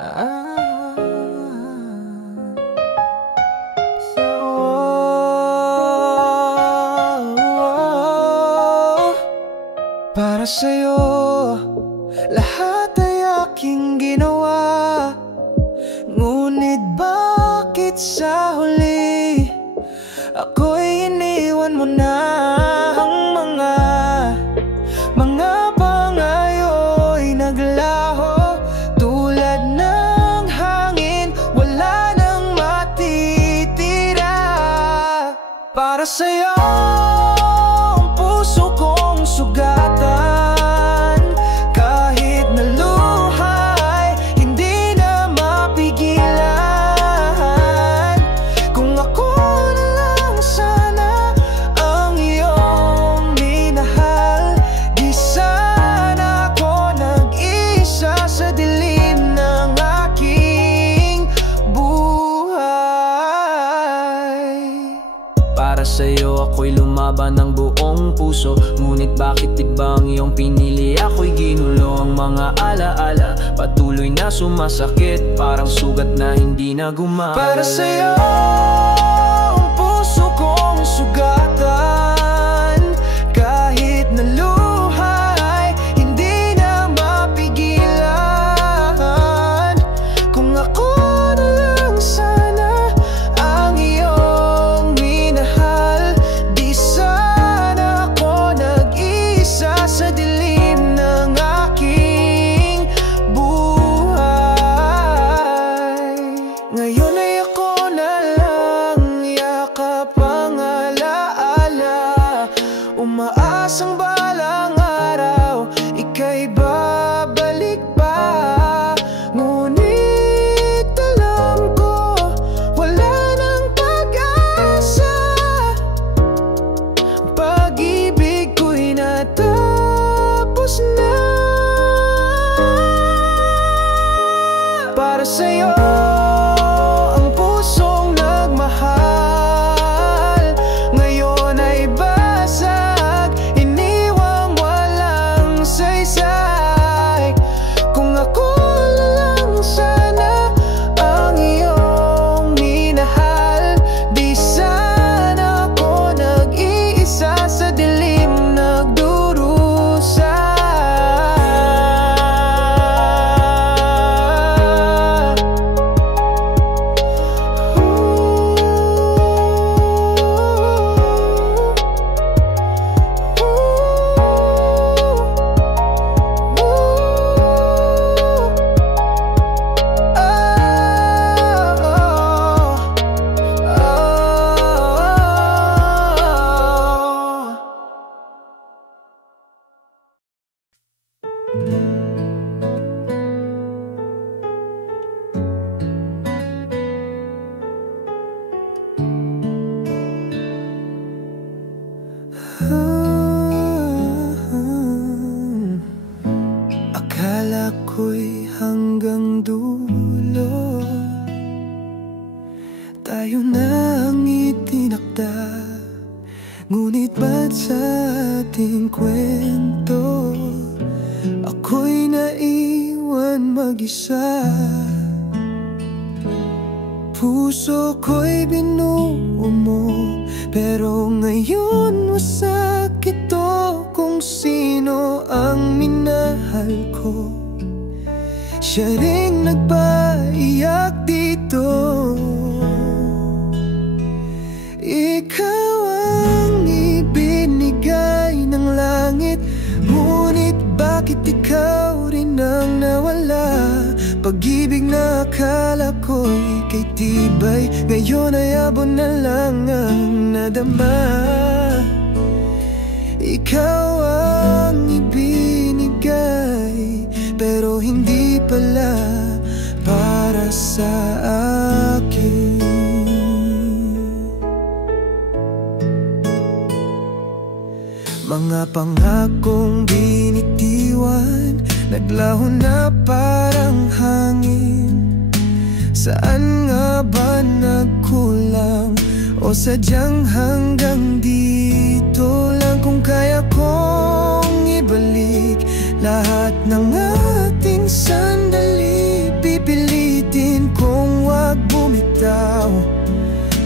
Ah, para sa'yo, lahat ay aking ginawa. Ngunit bakit sa huli ako'y iniwan mo na? Ang mga pangayo'y naglaho tulad ng hangin, wala nang matitira. Para sa'yo ang puso kong sugatan, kahit na luhay hindi na mapigilan. Kung ako na lang sana ang iyong minahal, di sana ako nag-isa sa dilim ng aking buhay. Para sa'yo ako'y lumaban ng buong puso, ngunit bakit iba ang iyong pinili? Ako'y ginulo, ang mga alaala patuloy na sumasakit, parang sugat na hindi na gumaan. Para sa'yo ang puso kong sugatan, kahit na luhay hindi na mapigilan. Kung ako na lang sana ang iyong minahal, di sana ako nag-isa sa dilim ng aking buhay. Ngayon ay ako na lang yakap ang alaala, umaasang balang araw ika'y babalik pa. Ngunit alam ko wala nang pag-asa, pag-ibig ko'y natapos na. Para sa'yo ang pusong nagmahal, ngayon ay basag, iniwang walang saysay. Kung ako na lang sana ang iyong minahal, di sana ako nag-iisa sa dilim nagdurusa. Akala ko'y hanggang dulo tayo na ang itinakda, ngunit ba't sa ating kwento ako'y naiwan mag-isa? Puso ko'y binuo mo, pero ngayon masakit to. Kung sino ang minahal ko, siya ring nagpaiyak dito. Ikaw ang ibinigay ng langit, ngunit bakit ikaw rin ang nawala? Pag-ibig na akala ko'y kay tibay, ngayon ay abon na lang ang nadama. Ikaw ang ibinigay, pero hindi pala para sa akin. Mga pangakong binitiwan, naglaho na parang hangin. Saan nga ba nagkulang, o sadyang hanggang dito lang? Kung kaya kong ibalik lahat ng ating sandali, pipili bitaw,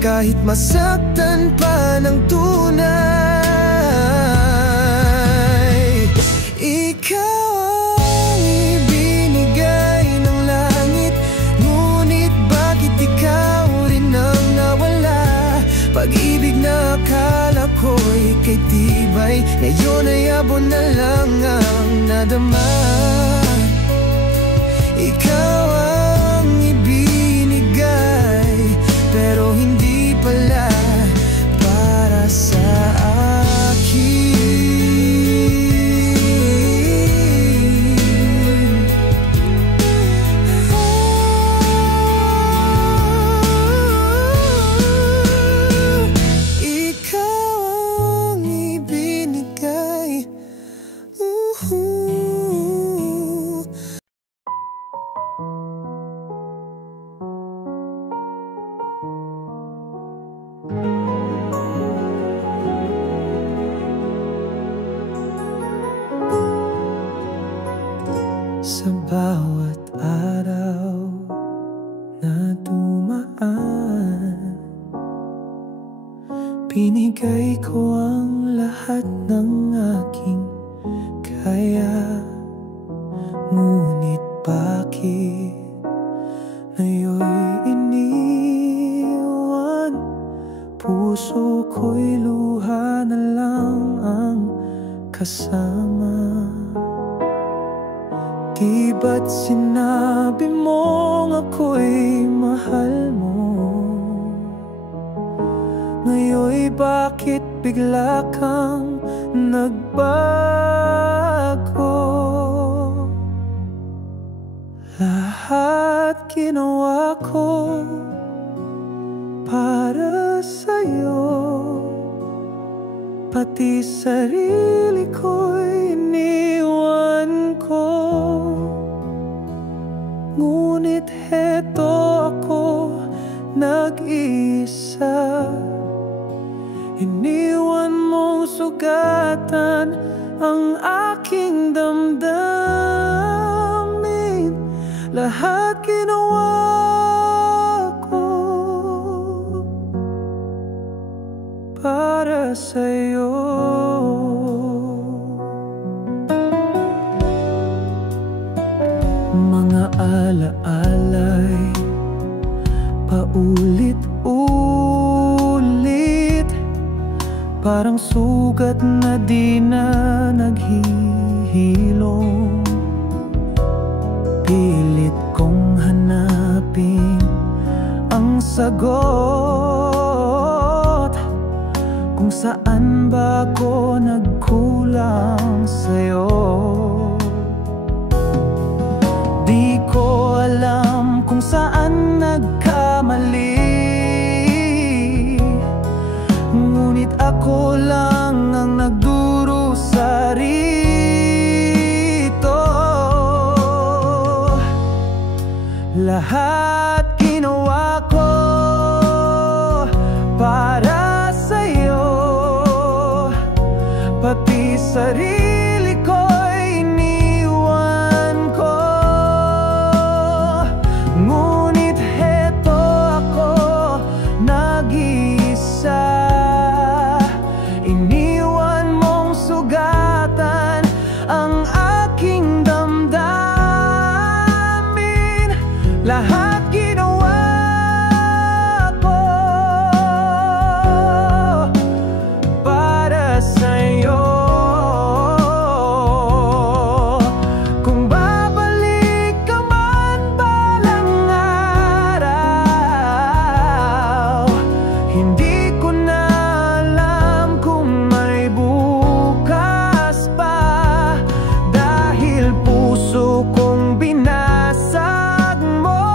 kahit masaktan pa ng tunay. Ikaw ang ibinigay ng langit, ngunit bakit ikaw rin ang nawala? Pag-ibig na akala ko'y kay tibay, ngayon ay abon na lang ang nadama. Ikaw ang ibinigay, pero hindi pala para sa akin. Ikaw ang ibinigay. Sa bawat araw na dumaan, binigay ko ang lahat ng aking kaya. Ngunit bakit ngayon'y iniwan? Puso ko'y luha na lang ang kasama. Di ba't sinabi mong ako'y mahal mo? Ngayon'y bakit bigla kang nagbago? Lahat ginawa ko para sa'yo, pati sarili ko'y iniwan ko. Ngunit heto ako nag-isa, iniwan mong sugatan ang aking damdamin. Lahat ginawa ko para sa'yo. Mga alaala'y paulit-ulit, parang sugat na di na naghihilom. Pilit kong hanapin ang sagot, kung saan ba ako nagkulang sa'yo. Di ko alam kung saan nagkamali, ngunit ako lang ang nagdurusa rito. Lahat ginawa ko para sa'yo, pati sarili ko'y iniwan ko. Ngunit heto ako nag-iisa, iniwan mong sugatan ang aking damdamin. Lahat ginawa ko para sa'yo. Kung babalik ka man balang araw, hindi ko na alam kung may bukas pa, dahil puso kong binasag mo.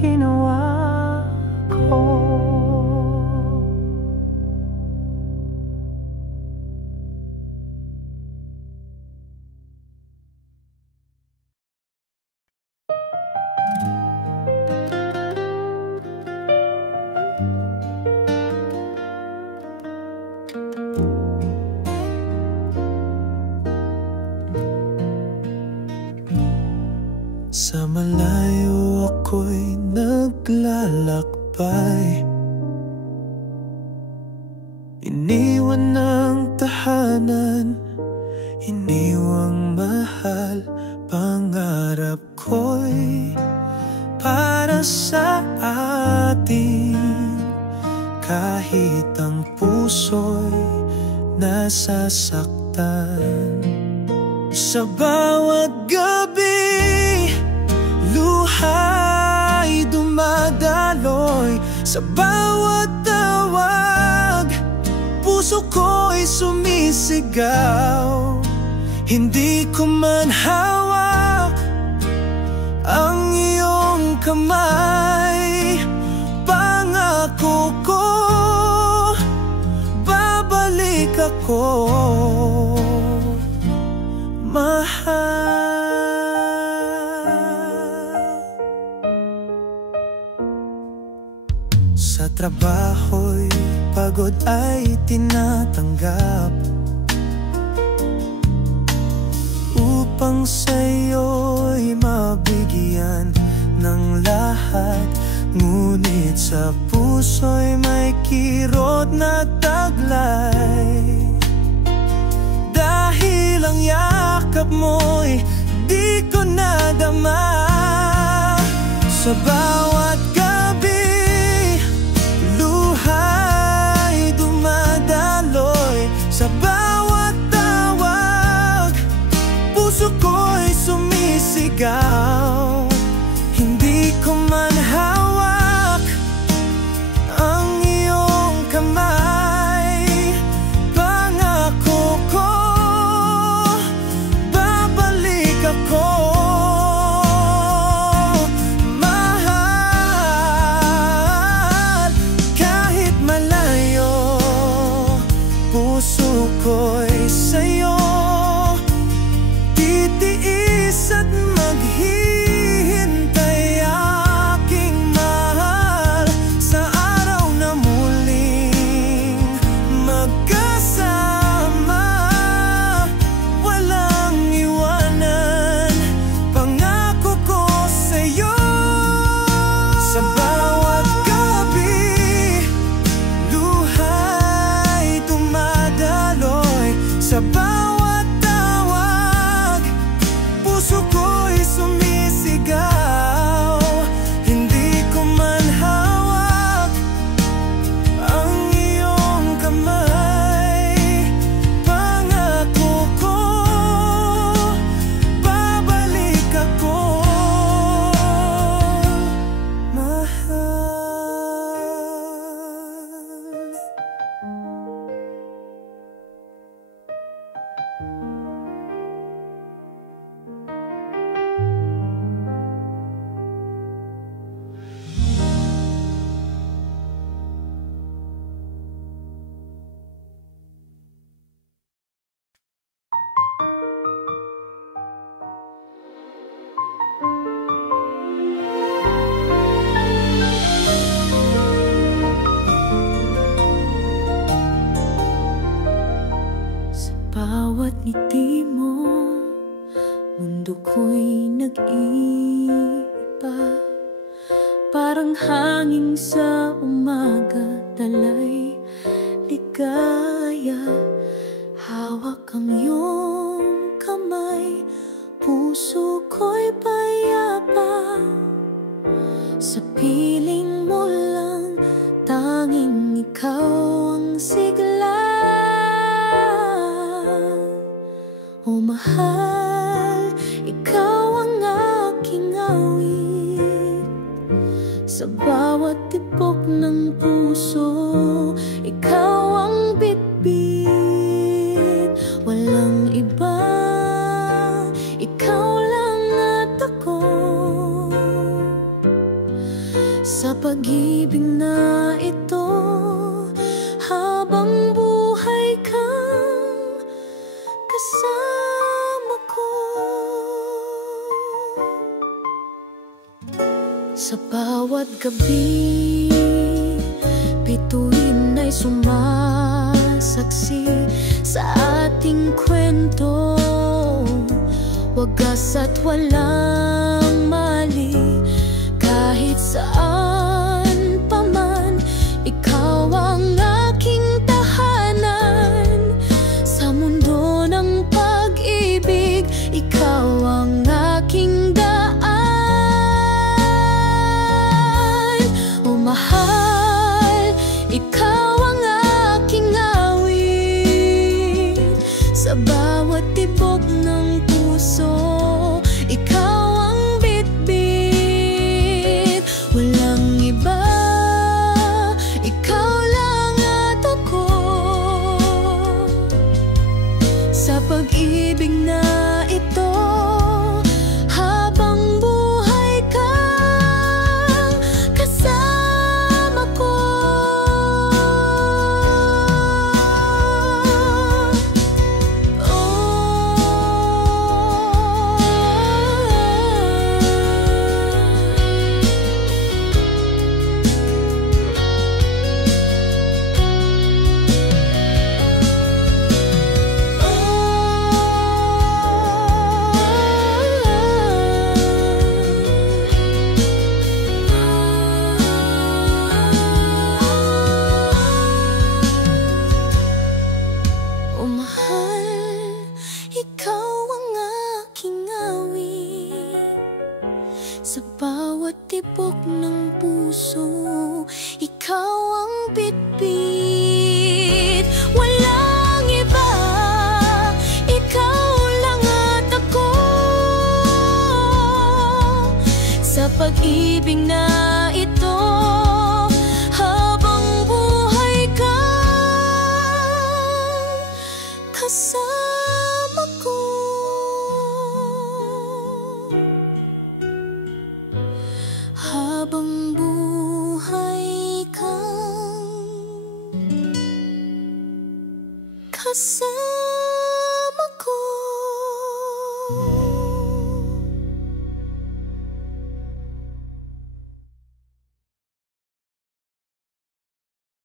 ginawa ko. Sa malayo ako'y naglalakbay, iniwan ng tahanan, iniwang mahal. Pangarap ko'y para sa atin, kahit ang puso'y nasasaktan. Sa bawat gabi, luha'y dumadaloy. Sa bawat tawag, puso ko'y sumisigaw. Hindi ko man hawak ang iyong kamay. Pangako ko, babalik ako, mahal. Sa trabaho'y pagod ay tinatanggap, upang sa'yo'y mabigyan ng lahat. Ngunit sa puso'y may kirot na taglay, dahil ang yakap mo'y di ko nadama. Sa bawat gabi, luha'y dumadaloy. Sa bawat tawag, puso ko'y sumisigaw. Hindi ko man hawak ang iyong kamay. Pangako ko, babalik ako, mahal. Kahit malayo, puso ko'y sa'yo. Titiis at maghihintay, aking mahal, sa araw na muling magkasama. Walang iwanan, pangako ko sa'yo. Sa bawat gabi, luha'y dumadaloy. Sa bawat tawag, puso ko'y sumisigaw. Hindi ko man hawak ang iyong kamay. Pangako ko, babalik ako, mahal. Sa bawat ngiti mo, mundo ko'y nag-iiba. Parang hangin sa umaga, dala'y ligaya. Hawak ang iyong kamay, puso ko'y payapa. Sa piling mo lang, tanging ikaw ang sigla. O mahal, ikaw ang aking awit. Sa bawat tibok ng puso, ikaw ang bitbit. Walang iba, ikaw lang at ako. sa pag-ibig na ito, habang buhay kang kasama ko. Sa bawat gabi, bituin ay sumasaksi sa ating kwento, wagas at walang mali. Kahit saan pa man, ikaw ang aking tahanan. Sa mundo ng pag-ibig, ikaw ang aking daan. O mahal, ikaw ang aking awit. Sa bawat tibok ng puso, ikaw ang bitbit. Walang iba, ikaw lang at ako. Sa pag-ibig na ito, habang buhay kang kasama ko. O mahal, ikaw ang aking awit. Sa bawat tibok ng puso, ikaw ang bitbit. Walang iba, ikaw lang at ako. Sa pag-ibig na ito, habang buhay kang kasama ko. Habang buhay kang kasama